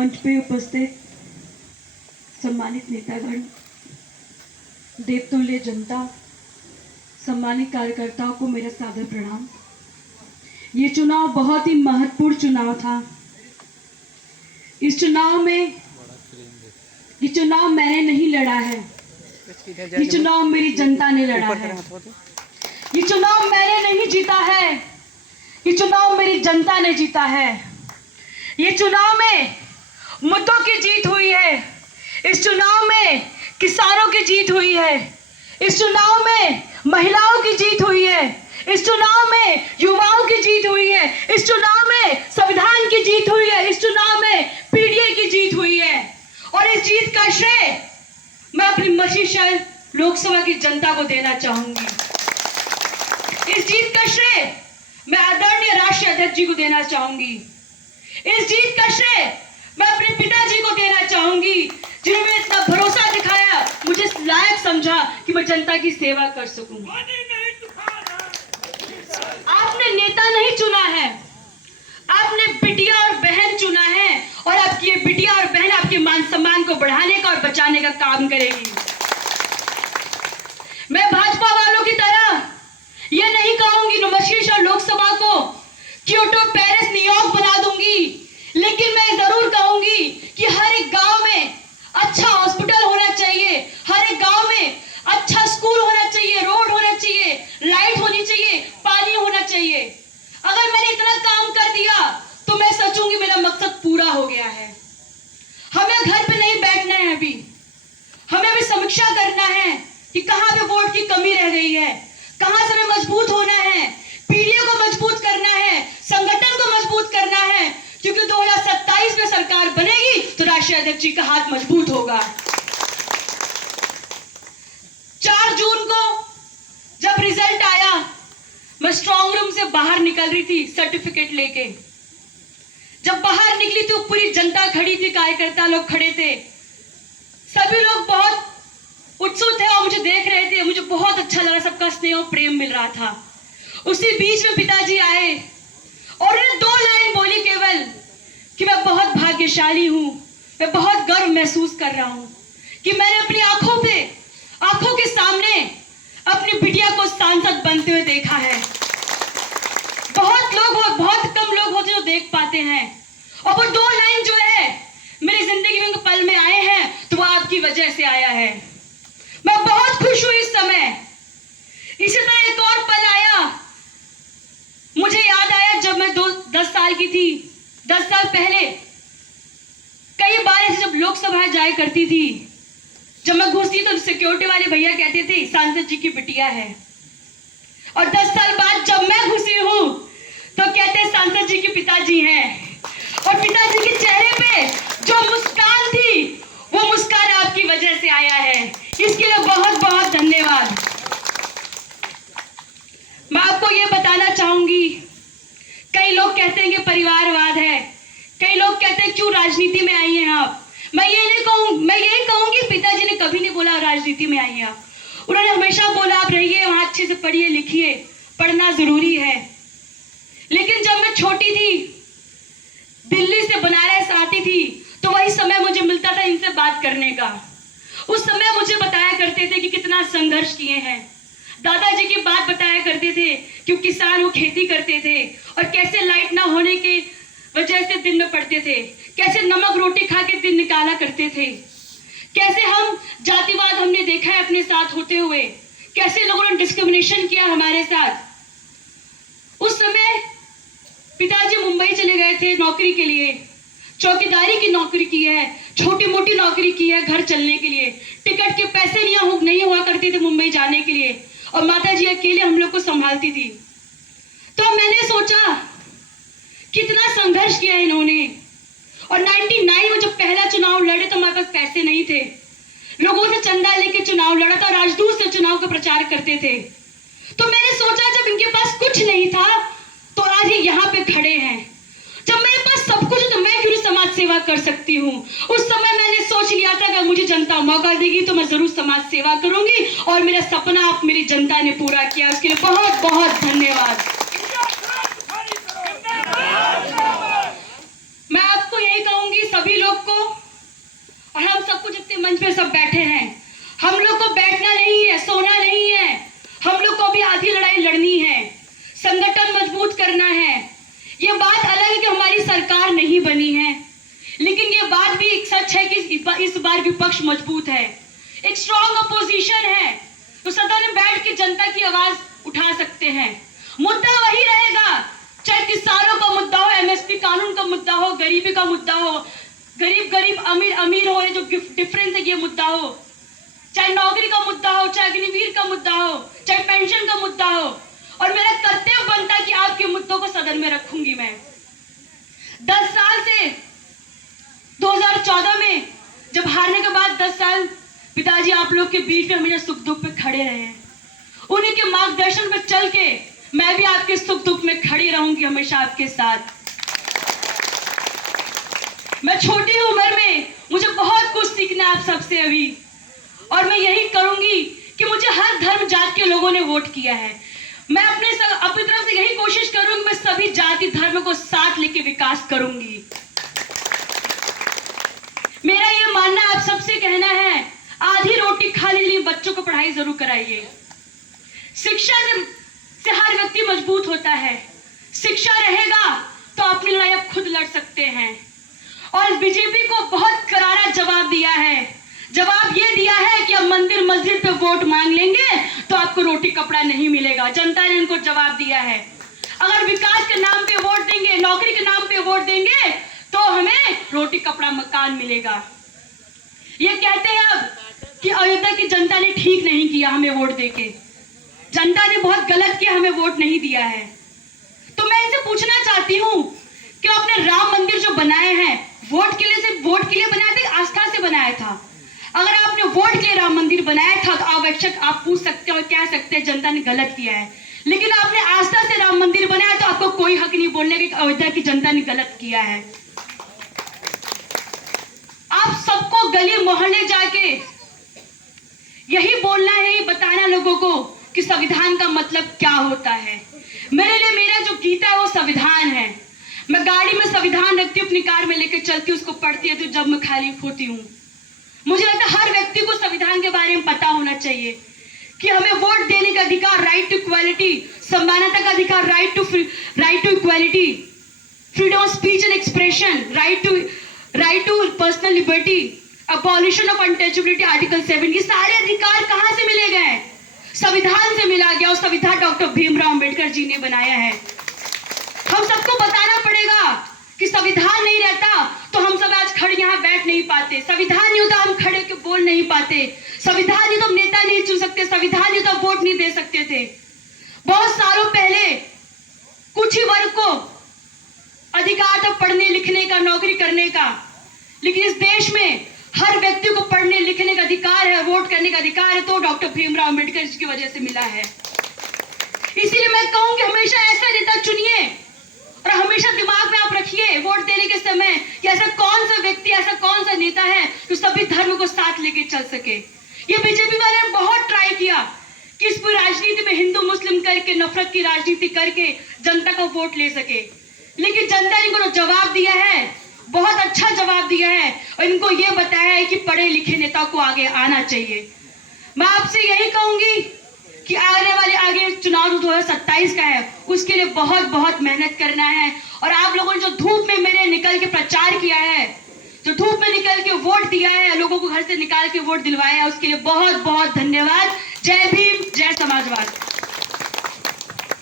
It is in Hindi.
मंच पे उपस्थित सम्मानित नेतागण, देवतुल्य जनता, सम्मानित कार्यकर्ताओं को मेरा सादर प्रणाम। ये चुनाव बहुत ही महत्वपूर्ण चुनाव था। इस चुनाव में ये चुनाव मैंने नहीं लड़ा है, ये चुनाव मेरी जनता ने लड़ा है। ये चुनाव मैंने नहीं जीता है, ये चुनाव मेरी जनता ने जीता है। ये चुनाव में मुद्दों की जीत हुई है, इस चुनाव में किसानों की जीत हुई है, इस चुनाव में महिलाओं की जीत हुई है, इस चुनाव में युवाओं की जीत हुई है, इस चुनाव में संविधान की जीत हुई है, इस चुनाव में पीडीए की जीत हुई है। और इस जीत का श्रेय मैं अपनी मशीशल लोकसभा की जनता को देना चाहूंगी। इस जीत का श्रेय मैं आदरणीय राष्ट्रीय अध्यक्ष जी को देना चाहूंगी। इस जीत का श्रेय मैं अपने पिताजी को देना चाहूंगी, जिन्होंने इतना भरोसा दिखाया, मुझे लायक समझा कि मैं जनता की सेवा कर सकूं। आपने नेता नहीं चुना है, आपने बिटिया और बहन चुना है, और आपकी ये बिटिया और बहन आपके मान सम्मान को बढ़ाने का और बचाने का काम करेगी। मैं भाजपा वालों की तरह ये नहीं कहूंगी नवशीष और लोकसभा को क्योटो, पेरिस, न्यूयॉर्क बना दूंगी, लेकिन मैं जरूर कहूंगी कि हर एक गांव में अच्छा हॉस्पिटल होना चाहिए, हर एक गांव में अच्छा स्कूल होना चाहिए, रोड होना चाहिए, लाइट होनी चाहिए, पानी होना चाहिए। अगर मैंने इतना काम कर दिया तो मैं सोचूंगी मेरा मकसद पूरा हो गया है। हमें घर पे नहीं बैठना है, अभी हमें भी समीक्षा करना है कि कहां पे वोट की कमी रह गई है, कहां से हमें मजबूत होना है, पीडीए को मजबूत करना है, संगठन को मजबूत करना है, क्योंकि 2027 में सरकार बनेगी तो राष्ट्रीय अध्यक्ष जी का हाथ मजबूत होगा। 4 जून को जब रिजल्ट आया, मैं स्ट्रांग रूम से बाहर निकल रही थी सर्टिफिकेट लेके। जब बाहर निकली तो पूरी जनता खड़ी थी, कार्यकर्ता लोग खड़े थे, सभी लोग बहुत उत्सुक थे और मुझे देख रहे थे। मुझे बहुत अच्छा लगा, सबका स्नेह और प्रेम मिल रहा था। उसी बीच में पिताजी आए और उन्होंने 2 लाइन बोली केवल कि मैं बहुत भाग्यशाली हूं, मैं बहुत गर्व महसूस कर रहा हूं कि मैंने अपनी आंखों के सामने अपनी बिटिया को सांसद बनते हुए देखा है। बहुत कम लोग होते जो देख पाते हैं, और वो 2 लाइन जो है मेरी जिंदगी में पल में आए हैं तो वो आपकी वजह से आया है। मैं बहुत खुश हूं इस समय। इसी तरह एक और पल आया, मुझे याद आया जब मैं 10 साल की थी, 10 साल पहले कई बार ऐसे जब लोकसभा जाया करती थी, जब मैं घुसती तो सिक्योरिटी वाले भैया कहते थे सांसद जी की बिटिया है, और 10 साल बाद जब मैं घुसी हूं तो कहते सांसद जी के पिताजी हैं, और पिताजी के चेहरे पे जो मुस्कान थी वो मुस्कान आपकी वजह से आया है। इसके लिए बहुत बहुत धन्यवाद। मैं आपको ये बताना चाहूंगी, कई लोग कहते हैं कि परिवारवाद है, कई लोग कहते हैं क्यों राजनीति में आई हैं आप। मैं यही कहूंगी पिताजी ने कभी नहीं बोला राजनीति में आई हैं आप, उन्होंने हमेशा बोला आप रहिए वहां, अच्छे से पढ़िए लिखिए, पढ़ना जरूरी है। लेकिन जब मैं छोटी थी, दिल्ली से बनारस आती थी, तो वही समय मुझे मिलता था इनसे बात करने का। उस समय मुझे बताया करते थे कि कितना संघर्ष किए हैं, दादाजी की बात बताया करते थे कि किसान वो खेती करते थे और कैसे लाइट ना होने की वजह से दिन में पड़ते थे, कैसे नमक रोटी खा के दिन निकाला करते थे, कैसे हम जातिवाद हमने देखा है अपने साथ होते हुए, कैसे लोगों ने डिस्क्रिमिनेशन किया हमारे साथ। उस समय पिताजी मुंबई चले गए थे नौकरी के लिए, चौकीदारी की नौकरी की है, छोटी मोटी नौकरी की है घर चलने के लिए, टिकट के पैसे नहीं हुआ करते थे मुंबई जाने के लिए, और माताजी अकेले हम लोग को संभालती थी। तो मैंने सोचा कितना संघर्ष किया इन्होंने। और 99 में जब पहला चुनाव लड़े तो हमारे पास पैसे नहीं थे, लोगों से चंदा लेके चुनाव लड़ा था, राजदूत से चुनाव का प्रचार करते थे। तो मैंने सोचा जब इनके पास कुछ नहीं था तो आज ये यहाँ पे खड़े हैं, जब मेरे पास सब कुछ है तो मैं क्यों समाज सेवा कर सकती हूँ। उस समय मैंने सोच लिया था कि मुझे जनता मौका देगी तो मैं जरूर समाज सेवा करूंगी, और मेरा सपना आप मेरी जनता ने पूरा किया, उसके लिए बहुत बहुत धन्यवाद। मैं आपको यही कहूंगी, सभी लोग नहीं बनी है, लेकिन ये बात भी एक सच है कि इस बार विपक्ष मजबूत है, एक स्ट्रॉन्ग अपोजिशन है, तो सदन में बैठ के जनता की आवाज उठा सकते हैं। मुद्दा वही रहेगा, चाहे किसानों का मुद्दा हो, एमएसपी कानून का मुद्दा हो, गरीबी का मुद्दा हो, गरीब अमीर हो, जो डिफरेंस है ये मुद्दा हो, चाहे नौकरी का मुद्दा हो, चाहे अग्निवीर का मुद्दा हो, चाहे पेंशन का मुद्दा हो, और मेरा कर्तव्य बनता है कि आपके मुद्दों को सदन में रखूंगी मैं। 10 साल से 2014 में जब हारने के बाद 10 साल पिताजी आप लोग के बीच में हमेशा सुख दुख में खड़े रहे हैं, उन्हीं के मार्गदर्शन पर चल के मैं भी आपके सुख दुख में खड़ी रहूंगी, हमेशा आपके साथ। मैं छोटी उम्र में मुझे बहुत कुछ सीखना है आप सबसे अभी, और मैं यही करूंगी कि मुझे हर धर्म जात के लोगों ने वोट किया है। मैं अपनी तरफ से यही कोशिश करूंगी, मैं सभी जाति धर्म को साथ लेके विकास करूंगी। मेरा ये मानना आप सबसे कहना है, आधी रोटी खाने के लिए बच्चों को पढ़ाई जरूर कराइए। शिक्षा से हर व्यक्ति मजबूत होता है, शिक्षा रहेगा तो अपनी लड़ाई आप खुद लड़ सकते हैं। और बीजेपी को बहुत करारा जवाब दिया है, जवाब ये दिया है कि अब मंदिर मस्जिद पे वोट मांग लेंगे तो आपको रोटी कपड़ा नहीं मिलेगा। जनता ने इनको जवाब दिया है, अगर विकास के नाम पे वोट देंगे, नौकरी के नाम पे वोट देंगे तो हमें रोटी कपड़ा मकान मिलेगा। ये कहते हैं अब कि अयोध्या की जनता ने ठीक नहीं किया हमें वोट देके, जनता ने बहुत गलत किया, हमें वोट नहीं दिया है। तो मैं इनसे पूछना चाहती हूँ कि आपने राम मंदिर जो बनाए हैं वोट के लिए बनाया था, आस्था से बनाया था? अगर आपने वोट के लिए राम मंदिर बनाया था तो आवश्यक आप पूछ सकते हो, कह सकते हैं जनता ने गलत किया है, लेकिन आपने आस्था से राम मंदिर बनाया तो आपको कोई हक नहीं बोलने कि अयोध्या की जनता ने गलत किया है। आप सबको गली मोहल्ले जाके यही बोलना है, यही बताना लोगों को कि संविधान का मतलब क्या होता है। मेरे लिए मेरा जो गीता है वो संविधान है। मैं गाड़ी में संविधान रखती हूँ, अपनी कार में लेकर चलती हूँ, उसको पढ़ती है तो जब मैं खाली होती हूँ। मुझे लगता है हर व्यक्ति को संविधान के बारे में पता होना चाहिए कि हमें वोट देने का अधिकार, राइट टू इक्वालिटी, समानता का अधिकार, right to equality, freedom of speech and expression, right to personal liberty, abolition of untouchability, article 7, ये सारे अधिकार कहां से मिले गए? संविधान से मिला गया, और संविधान डॉक्टर भीमराव अंबेडकर जी ने बनाया है। हम सबको बताना पड़ेगा कि संविधान नहीं रहता तो हम सब आज खड़े यहाँ बैठ नहीं पाते, संविधान नहीं होता हम खड़े के बोल नहीं पाते, संविधान नहीं तो हम नेता नहीं चुन सकते, संविधान नहीं तो वोट नहीं दे सकते थे। बहुत सालों पहले कुछ ही वर्ग को अधिकार था पढ़ने लिखने का, नौकरी करने का, लेकिन इस देश में हर व्यक्ति को पढ़ने लिखने का अधिकार है, वोट करने का अधिकार है, तो डॉक्टर भीमराव अंबेडकर जी की वजह से मिला है। इसीलिए मैं कहूंगी हमेशा ऐसा नेता चुनिए, और हमेशा दिमाग में आप रखिए वोट देने के समय कि ऐसा कौन सा व्यक्ति, ऐसा कौन सा नेता है जो सभी धर्म को साथ लेके चल सके। ये बीजेपी वाले ने बहुत ट्राई किया कि इस पूरी राजनीति में हिंदू मुस्लिम करके, नफरत की राजनीति करके जनता को वोट ले सके, लेकिन जनता ने इनको जवाब दिया है, बहुत अच्छा जवाब दिया है, और इनको ये बताया है कि पढ़े लिखे नेता को आगे आना चाहिए। मैं आपसे यही कहूंगी कि आगे चुनाव 2027 का है, उसके लिए बहुत बहुत मेहनत करना है, और आप लोगों ने जो धूप में मेरे निकल के प्रचार किया है, जो धूप में निकल के वोट दिया है, लोगों को घर से निकाल के वोट दिलवाया है, उसके लिए बहुत बहुत धन्यवाद। जय भीम, जय समाजवाद।